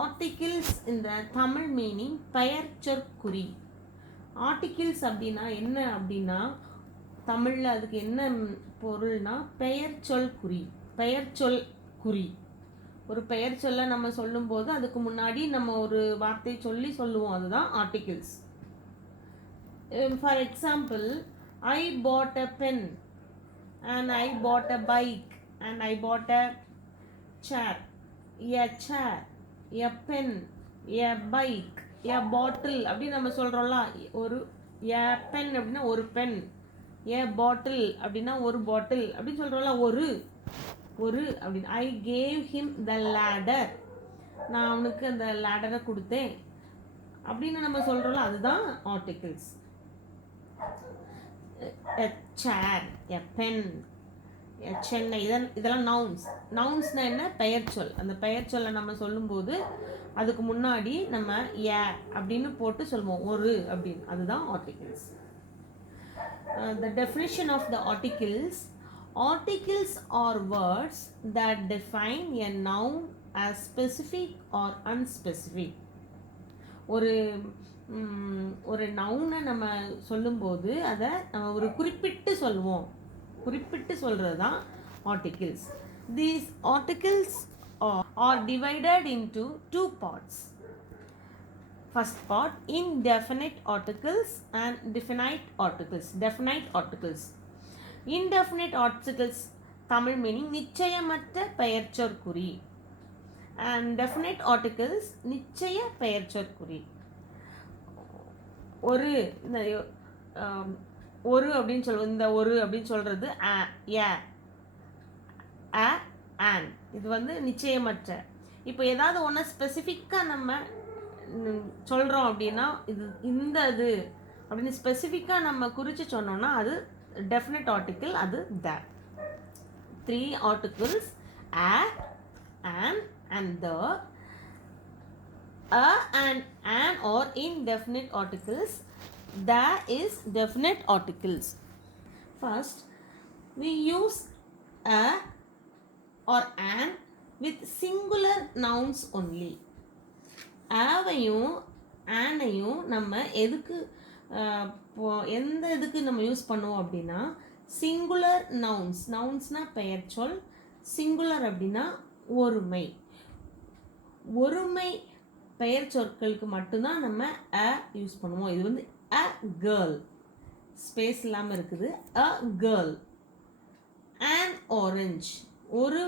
Articles in the Tamil meaning பெயர்ச்சொற்குறி. Articles அப்படின்னா என்ன அப்படின்னா தமிழில் அதுக்கு என்ன பொருள்னா பெயர்ச்சொல் குறி. பெயர்ச்சொல் குறி ஒரு பெயர் சொல்ல நம்ம சொல்லும்போது அதுக்கு முன்னாடி நம்ம ஒரு வார்த்தை சொல்லி சொல்லுவோம், அதுதான் articles. For example, I pot a pen and I pot a bike and I pot a chair. A chair, a pen, a bike, a bottle அப்படின்னு நம்ம சொல்கிறோம்ல. ஒரு எ பென் அப்படின்னா ஒரு பென், எ பாட்டில் அப்படின்னா ஒரு பாட்டில் அப்படின்னு சொல்கிறோம்ல. ஒரு அப்படின்னு I gave him the ladder, நான் அவனுக்கு அந்த லேடரை கொடுத்தேன் அப்படின்னு நம்ம சொல்கிறோம்ல, அதுதான் articles. A chair, a pen, Chennai, இதெல்லாம் நவுன்ஸ். நவுன்ஸ்னால் என்ன? பெயர் சொல். அந்த பெயர் சொல்லை நம்ம சொல்லும்போது அதுக்கு முன்னாடி நம்ம ஏ அப்படின்னு போட்டு சொல்லுவோம், ஒரு அப்படின்னு. அதுதான் articles. The definition of the articles. Articles are words that define a noun as specific or unspecific. ஒரு நவுனை நம்ம சொல்லும்போது அதை நம்ம ஒரு குறிப்பிட்டு சொல்லுவோம். குறிப்பிட்டு சொல்கிறது தான் articles. These articles are divided into two parts. First part, indefinite articles and definite articles. Definite articles. Indefinite articles, Tamil meaning நிச்சயமற்ற பெயர்ச்சொற்குறி. And definite articles நிச்சய பெயர்ச்சொற்குறி. ஒரு அப்படின்னு சொல்லுவோம். இந்த ஒரு அப்படின்னு சொல்றது an. இது நிச்சயமற்ற. இப்போ ஏதாவது ஒன்று ஸ்பெசிஃபிக்காக நம்ம சொல்கிறோம் அப்படின்னா, இது அப்படின்னு ஸ்பெசிஃபிக்காக நம்ம குறித்து சொன்னோம்னா அது டெஃபினட் ஆர்டிக்கிள், அது த. 3 articles, an and the. A and an are indefinite articles. The is definite articles. First, we use a or an with singular nouns only. ஆவையும் ஆனையும் நம்ம எந்த இதுக்கு நம்ம யூஸ் பண்ணுவோம் அப்படின்னா, சிங்குலர் நவுன்ஸ். நவுன்ஸ்னால் பெயர் சொல், சிங்குலர் அப்படின்னா ஒருமை. ஒருமை பெயர் சொற்களுக்கு மட்டும்தான் நம்ம அ யூஸ் பண்ணுவோம். இது அ கேர்ள், ஸ்பேஸ் இல்லாமல் இருக்குது. A girl. அன் ஆரஞ்ச், ஒரு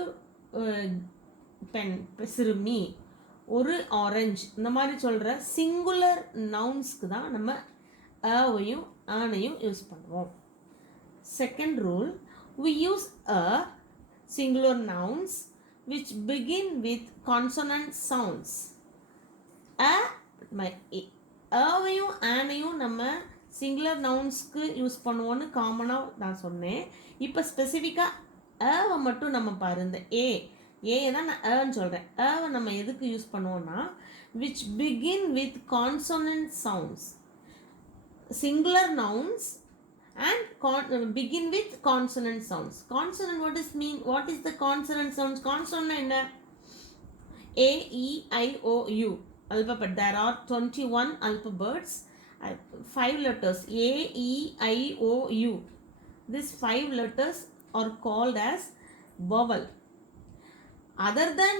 பெண், சிறுமி, ஒரு ஆரஞ்ச். இந்த மாதிரி சொல்கிற சிங்குலர் நவுன்ஸ்க்கு தான் நம்ம அவையும் ஆனையும் யூஸ் பண்ணுவோம். Second rule, we use a singular nouns which begin with consonant sounds. அவையும் ஆனையும் நம்ம சிங்குலர் நவுன்ஸ்க்கு யூஸ் பண்ணுவோன்னு காமனாக நான் சொன்னேன். இப்போ ஸ்பெசிஃபிக்காக அவை மட்டும் நம்ம பாரு. இந்த ஏ தான் நான் ஏன்னு சொல்கிறேன். ஏவை நம்ம எதுக்கு யூஸ் பண்ணுவோம்னா, which begin with consonant sounds. Singular nouns and begin with consonant sounds. Consonant, what is the consonant sounds? Consonant என்ன? A, E, I, O, U alphabet. There are 21 alphabets, 5 letters, A, E, I, O, U. These 5 letters are called as vowel. Other than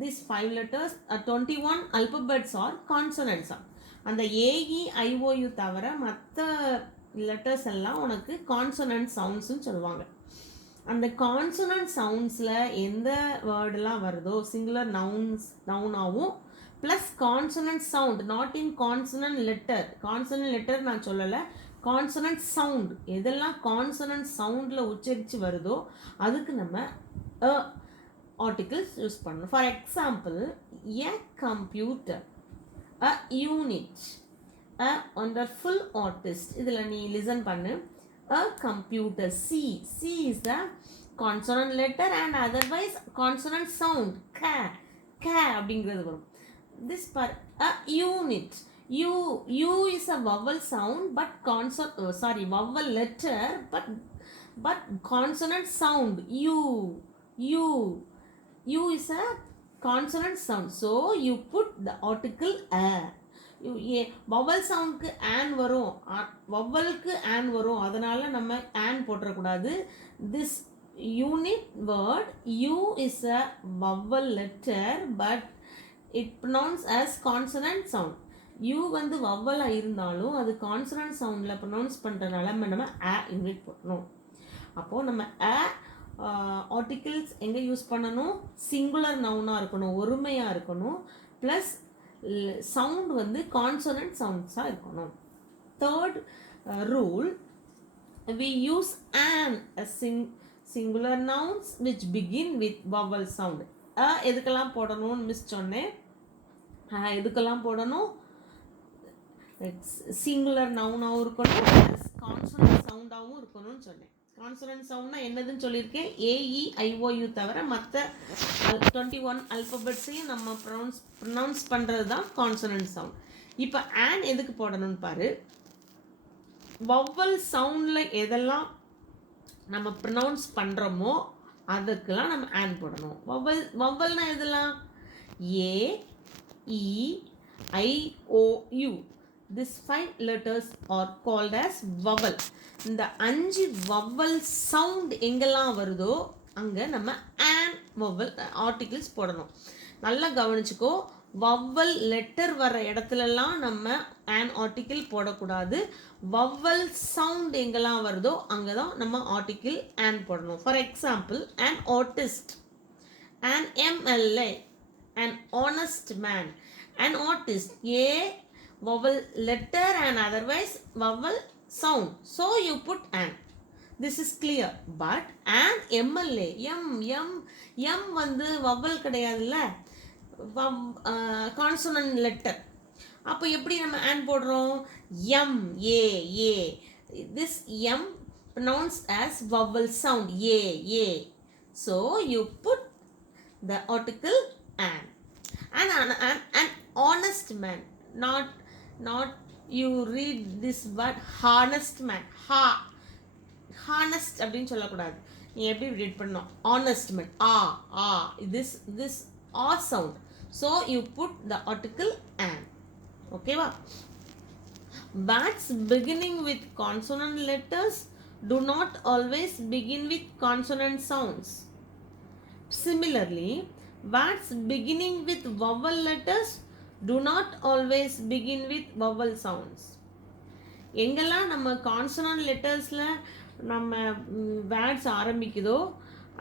these 5 letters, 21 alphabets are consonants. அந்த AEIOU தவிர மற்ற letters எல்லாம் உனக்கு consonant சவுண்ட்ஸ்ன்னு சொல்லுவாங்க. அந்த consonant சவுண்ட்ஸில் எந்த வேர்டெலாம் வருதோ சிங்குலர் நவுனாகவும் plus consonant sound, not in consonant letter. Consonant letter நான் சொல்லலை, கான்சனன்ட் சவுண்ட். எதெல்லாம் கான்சனன்ட் சவுண்டில் உச்சரித்து வருதோ அதுக்கு நம்ம articles யூஸ் பண்ணணும். For example, a computer, a unit, a wonderful artist. இதில் நீ லிசன் பண்ணு. a computer, C is the consonant letter and otherwise consonant sound. K அப்படிங்கிறது வரும். This part, a unit, U is a vowel sound but vowel letter but consonant sound. U is a consonant sound. So you put the article a. vowel soundக்கு an வரும், vowelக்கு an வரும், அதனால நம்ம an போட்டுறக்கூடாது. This unit word u is a vowel letter but it pronounced as consonant sound. u வந்து vowel இருந்தாலும் அது consonant soundல pronounce பண்றதுனால நம்ம a unit போடணும். அப்போ நம்ம a ஆர்டிகிள்ஸ் எங்கே யூஸ் பண்ணணும், சிங்குலர் நவுனாக இருக்கணும், ஒருமையாக இருக்கணும், ப்ளஸ் சவுண்ட் வந்து கான்சனன்ட் சவுண்ட்ஸாக இருக்கணும். Third rule, we use an as singular nouns which begin with vowel sound. எதுக்கெல்லாம் போடணும்னு மிஸ் சொன்னேன், எதுக்கெல்லாம் போடணும், சிங்குலர் நவுனாகவும் இருக்கணும், ப்ளஸ் கான்சனன்ட் சவுண்டாகவும் இருக்கணும்னு சொன்னேன். கான்சனன்ட் சவுண்ட்னா என்னதுன்னு சொல்லியிருக்கேன், AEIOU தவிர மற்ற 21 அல்பபெட்ஸையும் நம்ம ப்ரொனவுன்ஸ் பண்ணுறது தான் கான்சனன்ட் சவுண்ட். இப்போ ஆன் எதுக்கு போடணும்னு பாரு. வவ்வல் சவுண்டில் எதெல்லாம் நம்ம ப்ரொனவுன்ஸ் பண்ணுறோமோ அதுக்கெல்லாம் நம்ம ஆன் போடணும். வவ்வல்னா எதெல்லாம், AEIOU. These 5 letters are called as vowel. இந்த 5 vowel sound எங்கெல்லாம் வருதோ அங்கே நம்ம an vowel articles போடணும். நல்லா கவனிச்சுக்கோ, vowel letter வர இடத்துலலாம் நம்ம an article போடக்கூடாது. vowel sound எங்கெல்லாம் வருதோ அங்கே தான் நம்ம article an போடணும். For example, an artist, an MLA, an honest man. An artist, A vowel letter and otherwise vowel sound, so you put an. This is clear. But an MLA, M வந்து vowel கிடையாதுல்ல, consonant letter. அப்போ எப்படி நம்ம an போடுறோம், A. This M pronounced as vowel sound, A. So you put the article an. An honest man, not you read this word honest man, honest அப்படின்னு சொல்லக்கூடாது, நீ எப்படி ரீட் பண்ணணும், honest man, this sound, so you put the article an. ஓகேவா. words beginning with consonant letters do not always begin with consonant sounds. Similarly, words beginning with vowel letters do not always begin with vowel sounds. எங்கெல்லாம் நம்ம consonant லெட்டர்ஸில் நம்ம words ஆரம்பிக்குதோ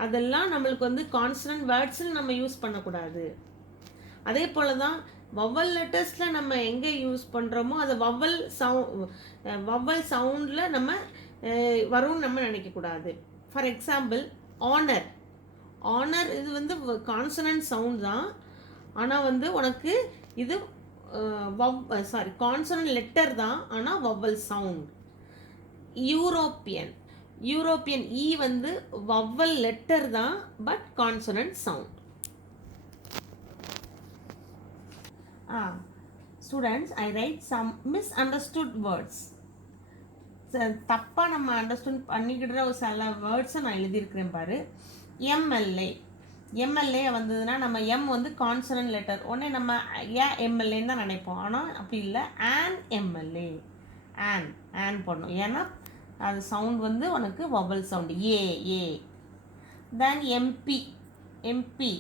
அதெல்லாம் நம்மளுக்கு வந்து consonant வேர்ட்ஸில் நம்ம use பண்ணக்கூடாது. அதே போல் தான் வவ்வல் லெட்டர்ஸில் நம்ம எங்கே யூஸ் பண்ணுறோமோ அது வவ்வல் சவுண்டில் நம்ம வரும்னு நம்ம நினைக்கக்கூடாது. ஃபார் எக்ஸாம்பிள், ஆனர் இது வந்து கான்சனன்ட் சவுண்ட் தான், ஆனால் வந்து உனக்கு இது கான்சனன்ட் லெட்டர் தான், ஆனால் வவ்வல் சவுண்ட். யூரோப்பியன் இ வந்து வவ்வல் லெட்டர் தான், but consonant sound. Students, I write some misunderstood words. தப்பாக நம்ம அண்டர்ஸ்டாண்ட் பண்ணிக்கிற ஒரு சில வேர்ட்ஸை நான் எழுதியிருக்கிறேன் பாரு. எம்எல்ஏ வந்ததுன்னா நம்ம எம் வந்து கான்சனன்ட் லெட்டர், உடனே நம்ம எம்எல்ஏன்னு தான் நினைப்போம், ஆனால் அப்படி இல்லை. எம்எல்ஏ ஆன் பண்ணணும், ஏன்னா அது சவுண்ட் வந்து உனக்கு vowel sound, A. Then MP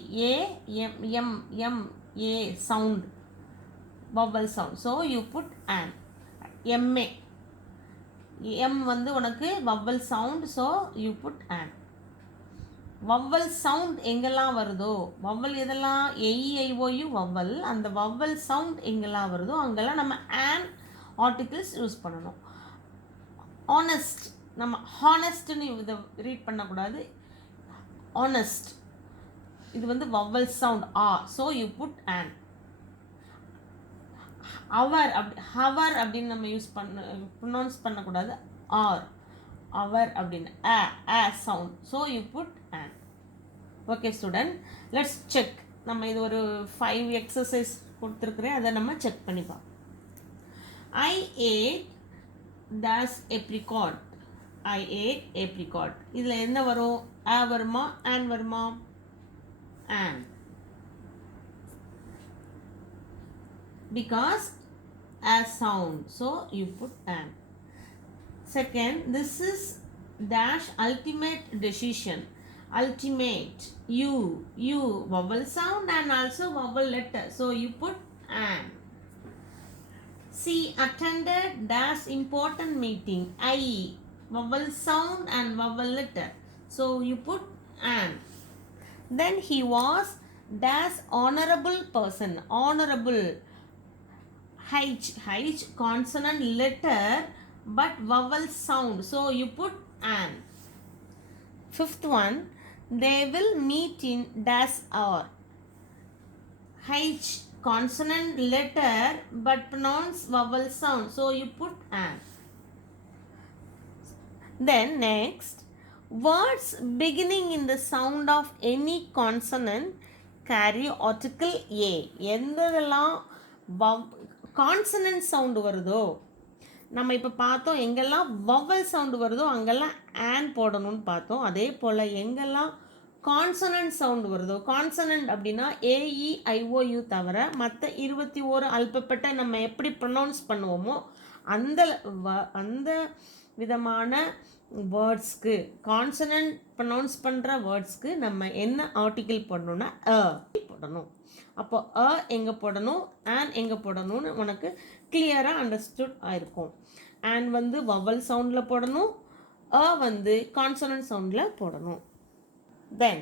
a sound, vowel sound, so you put an. MA M வந்து உனக்கு vowel sound, so you put an. Vowel sound எங்கெல்லாம் வருதோ, வவ்வல் எதெல்லாம், AEIOU வவ்வல், அந்த வவ்வல் சவுண்ட் எங்கெல்லாம் வருதோ அங்கெல்லாம் நம்ம ஆன் ஆர்டிகிள்ஸ் யூஸ் பண்ணணும். ஆனஸ்ட், நம்ம ஹானஸ்ட்னு இதை ரீட் பண்ணக்கூடாது, ஆனஸ்ட் இது வந்து vowel sound, so you put an. Hour அப்படின்னு நம்ம யூஸ் ப்ரொனவுன்ஸ் பண்ணக்கூடாது, அவர் அப்படின்னு sound, so you put an. Okay student, let's check. நம்ம இது ஒரு 5 எக்ஸசைஸ் கொடுத்துருக்குறேன், அதை நம்ம செக் பண்ணி பார்ப்போம். I ate apricot. இதில் என்ன வரும், வருமா, ஆன் வருமா, on. because a sound, so you put an. Second, this is dash ultimate decision. Ultimate, you vowel sound and also vowel letter, so you put an. She attended dash important meeting. I, vowel sound and vowel letter, so you put an. Then he was dash honorable person. Honorable, H consonant letter but vowel sound, so you put an. Fifth one, they will meet in dash hour. H consonant letter but pronounce vowel sound, so you put an. Then next, words beginning in the sound of any consonant carry article a. எந்தெல்லாம் consonant sound வருதோ, நம்ம இப்போ பார்த்தோம் எங்கெல்லாம் vowel sound வருதோ அங்கெல்லாம் on போடணும்னு பார்த்தோம். அதே போல் எங்கெல்லாம் கான்சனன்ட் சவுண்டு வருதோ, கான்சனன்ட் அப்படின்னா AEIOU தவிர மற்ற 21 அல்பபெட்டை நம்ம எப்படி ப்ரொனவுன்ஸ் பண்ணுவோமோ அந்த விதமான வேர்ட்ஸ்க்கு, கான்சனன்ட் ப்ரொனவுன்ஸ் பண்ணுற வேர்ட்ஸ்க்கு நம்ம என்ன ஆர்டிக்கிள் போடணும்னா போடணும். அப்போ எங்கே போடணும், ஆன் எங்கே போடணும்னு உனக்கு கிளியராக அண்டர்ஸ்டுட் ஆயிருக்கும். ஆன் வந்து வவல் சவுண்டில் போடணும், வந்து கான்சனன்ட் சவுண்டில் போடணும். Then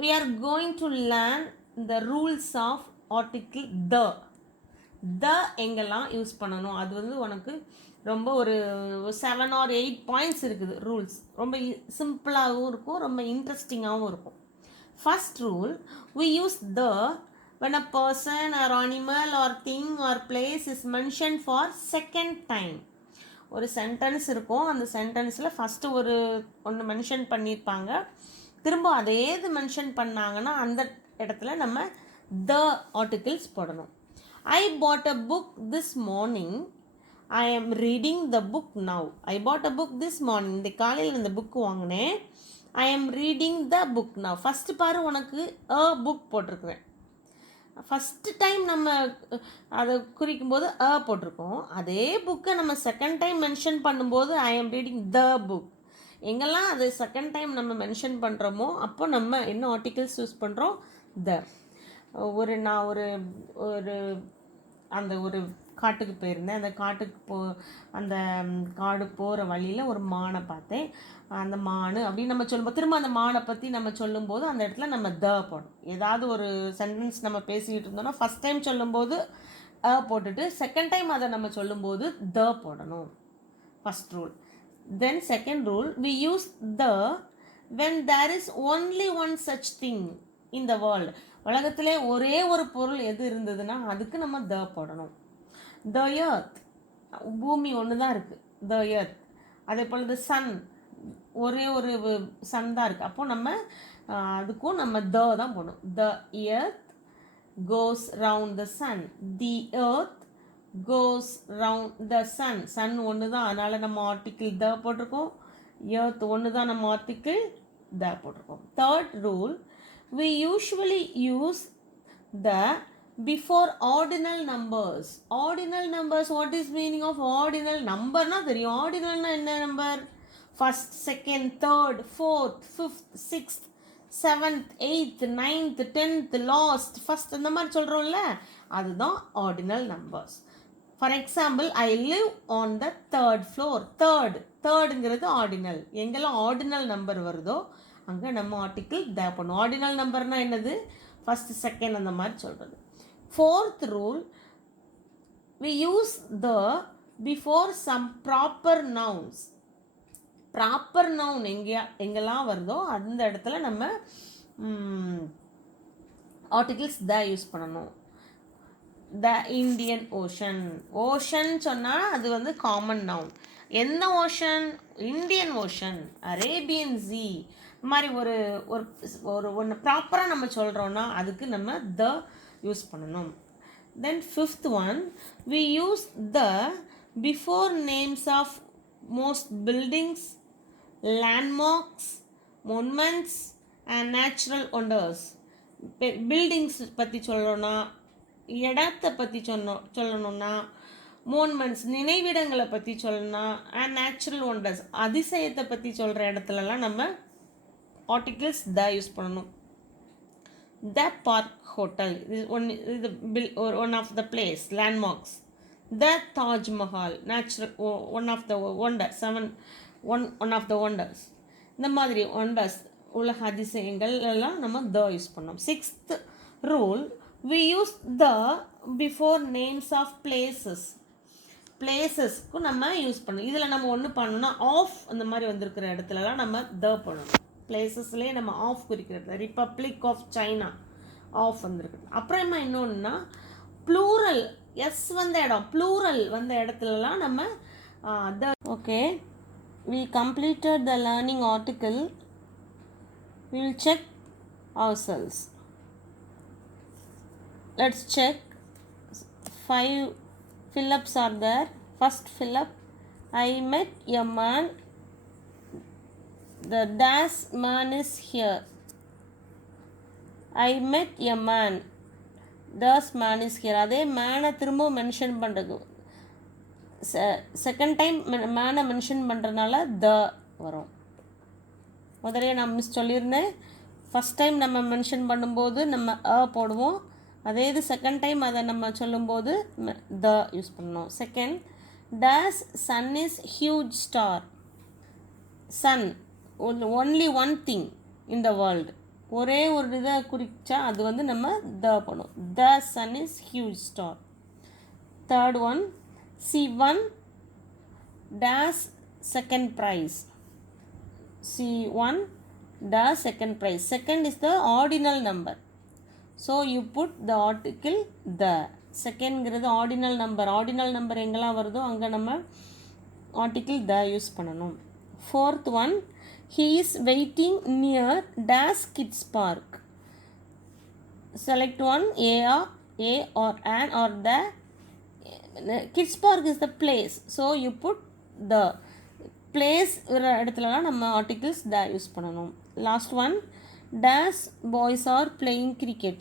we are going to learn the rules of article the எங்கெல்லாம் யூஸ் பண்ணணும். அது வந்து உனக்கு ரொம்ப ஒரு 7 or 8 பாயிண்ட்ஸ் இருக்குது ரூல்ஸ். ரொம்ப சிம்பிளாகவும் இருக்கும், ரொம்ப இன்ட்ரெஸ்டிங்காகவும் இருக்கும். First rule, we use the when a person or animal or thing or place is mentioned for second time. ஒரு சென்டென்ஸ் இருக்கும், அந்த சென்டென்ஸில் ஃபஸ்ட்டு ஒன்று மென்ஷன் பண்ணியிருப்பாங்க, திரும்ப அதே இது மென்ஷன் பண்ணாங்கன்னா அந்த இடத்துல நம்ம த ஆர்டிகிள்ஸ் போடணும். I pot a book this morning, I am reading the book now. I pot a book this morning, இந்த காலையில் இந்த புக் வாங்கினேன். I am reading the book now. First பாரு உனக்கு புக் போட்டிருக்குறேன். ஃபஸ்ட்டு டைம் நம்ம அதை குறிக்கும் போது போட்டிருக்கோம். அதே புக்கை நம்ம செகண்ட் டைம் மென்ஷன் பண்ணும்போது ஐ ஆம் ரீடிங் த புக். எங்கெல்லாம் அது செகண்ட் டைம் நம்ம மென்ஷன் பண்ணுறோமோ அப்போ நம்ம என்ன ஆர்டிகிள்ஸ் யூஸ் பண்ணுறோம், த. நான் ஒரு காட்டுக்கு போயிருந்தேன். அந்த அந்த காடு போகிற வழியில் ஒரு மானை பார்த்தேன். அந்த மானு அப்படின்னு நம்ம சொல்லும்போது திரும்ப அந்த மானை பற்றி நம்ம சொல்லும்போது அந்த இடத்துல நம்ம த போடணும். ஏதாவது ஒரு சென்டென்ஸ் நம்ம பேசிக்கிட்டு இருந்தோம்னா ஃபஸ்ட் டைம் சொல்லும்போது போட்டுட்டு செகண்ட் டைம் அதை நம்ம சொல்லும்போது த போடணும். First rule. Then second rule, we use the when there is only one such thing in the world. உலகத்திலே ஒரே ஒரு பொருள் எது இருந்ததுன்னா அதுக்கு நம்ம த போடணும். The earth, பூமி ஒன்று தான் இருக்குது, the earth. அதே போல் the sun, ஒரே ஒரு சன் தான் இருக்குது, அப்போது நம்ம அதுக்கும் நம்ம த தான் போடணும். The earth goes round the sun. The earth goes round the sun. Sun ஒன்று தான், அதனால் நம்ம ஆர்டிக்கிள் த போட்டிருக்கோம். எர்த் ஒன்று தான், நம்ம ஆர்டிக்கிள் த போட்டிருக்கோம். Third rule, we usually use the before ordinal numbers. Ordinal numbers, what is meaning of ordinal numberனா தெரியும். ஆர்டினல்னா என்ன number? First, second, third, fourth, fifth, sixth, seventh, eighth, ninth, tenth, last, first, இந்த மாதிரி சொல்கிறோம்ல, அதுதான் ordinal numbers. For example, I live on the third floor. தேர்டுங்கிறது ordinal. எங்கெல்லாம் ஆர்டினல் நம்பர் வருதோ அங்கே நம்ம ஆர்டிக்கிள் த பண்ணும். ஆர்டினல் நம்பர்னால் என்னது? ஃபஸ்ட், செகண்ட், அந்த மாதிரி சொல்கிறது. Fourth rule, we use the before some proper nouns. Proper noun எங்கெல்லாம் வருதோ அந்த இடத்துல நம்ம ஆர்டிகிள்ஸ் த யூஸ் பண்ணணும். The Indian ocean. ஓஷன் சொன்னால் அது வந்து காமன் நவுன். எந்த ocean? Indian ocean, Arabian sea, இந்த மாதிரி ஒன்று ப்ராப்பராக நம்ம சொல்கிறோன்னா அதுக்கு நம்ம த யூஸ் பண்ணணும். Then fifth one, we use the before names of most buildings, landmarks, monuments and natural wonders. Buildings பற்றி சொல்கிறோன்னா இடத்தை பற்றி சொல்லணும்னா மோன்மெண்ட்ஸ் நினைவிடங்களை பற்றி சொல்லணும்னா அண்ட் நேச்சுரல் ஒண்டர்ஸ் அதிசயத்தை பற்றி சொல்கிற இடத்துலலாம் நம்ம ஆர்டிகிள்ஸ் த யூஸ் பண்ணணும். த பார்க் ஹோட்டல் இது one of the place landmarks. The Taj Mahal natural one of the wonder one of the wonders. இந்த மாதிரி ஒண்டர்ஸ் உலக அதிசயங்கள் எல்லாம் நம்ம த யூஸ் பண்ணோம். 6th rule, we use the before names of பிளேசஸ்க்கு நம்ம யூஸ் பண்ணணும். இதில் நம்ம ஒன்று பண்ணணும்னா ஆஃப் அந்த மாதிரி வந்திருக்கிற இடத்துலலாம் நம்ம த பண்ணணும். பிளேசஸ்லேயே நம்ம ஆஃப் குறிக்கிறது. ரிப்பப்ளிக் ஆஃப் சைனா ஆஃப் வந்திருக்கு. அப்புறமா இன்னொன்றுனா ப்ளூரல் எஸ் வந்த இடம் ப்ளூரல் வந்த இடத்துலலாம் நம்ம the. Okay, we completed the learning article. We will check ourselves. Let's check. 5 fill-ups are there. First fill-up, I met a man. The dash man is here. I met a man. Dash man is here. அதே மேனை திரும்ப mention பண்ணுறது. Second time மேனை mention பண்ணுறதுனால த வரும். முதலே நான் சொல்லியிருந்தேன், first time நம்ம mention பண்ணும்போது நம்ம போடுவோம். அதே இது செகண்ட் டைம் அதை நம்ம சொல்லும்போது த யூஸ் பண்ணணும். Second, days sun is huge star. Sun only one thing in the world. ஒரே ஒரு இதை குறிச்சா அது வந்து நம்ம த பண்ணும். The sun is huge star. Third one, she won dash second prize. She won dash second prize. Second is the ordinal number. So you put the article the. செகண்ட்ங்கிறது ordinal number. Ordinal number எங்கெல்லாம் வருதோ அங்கே நம்ம article the use பண்ணணும். Fourth one, he is waiting near dash kids park. Select one, a or an or the. Kids park is the place, so you put the. place இடத்துலலாம் நம்ம articles the use பண்ணணும். Last one, dash boys are playing cricket.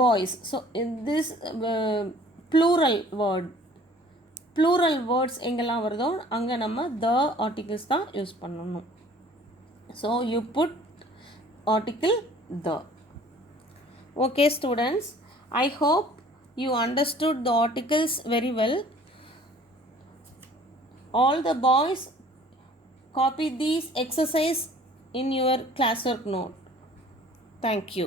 Boys, so in this plural words எங்கெல்லாம் வருதோ அங்கே நம்ம the articles தான் use பண்ணணும். So you put article the. Okay students, I hope you understood the articles very well. All the boys copy these exercise in your classwork note. Thank you.